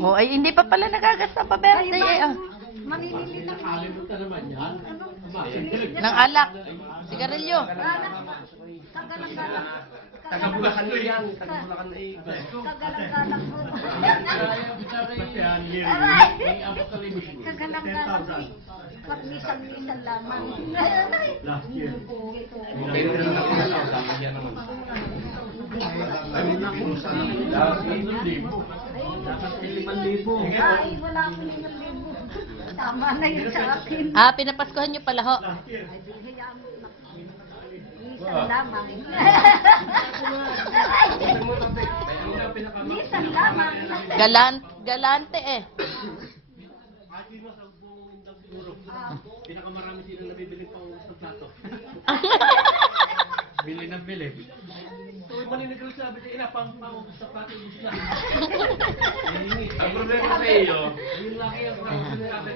Oh, ay hindi pa pala nagagasta pa birthday eh. Ah. Mamimili lang. Nakalimutan naman yan. Ng alak. Sigarilyo. Kagalang-galang. Taga-Bulacan na yan. Taga-Bulacan na eh. Kagalang-galang po. Kagalang-galang po. Pag-misan-misan lamang. Last year. Pero rin natin na tama yan naman. Last year, 1,000. Dapat 5,000. Ay, wala akong 5,000. Tama na yun sa akin. Ah, pinapaskuhan niyo pala ho. Last year. Hayaan mo na. Misan lamang. Misan lamang. Galante eh. Pinakamarami sila nabibili pang sa plato. Bili ng bili. So, maninigil sabi sa ina, pang sa plato yung sila. Ang problema sa iyo, yung laki ang problema sa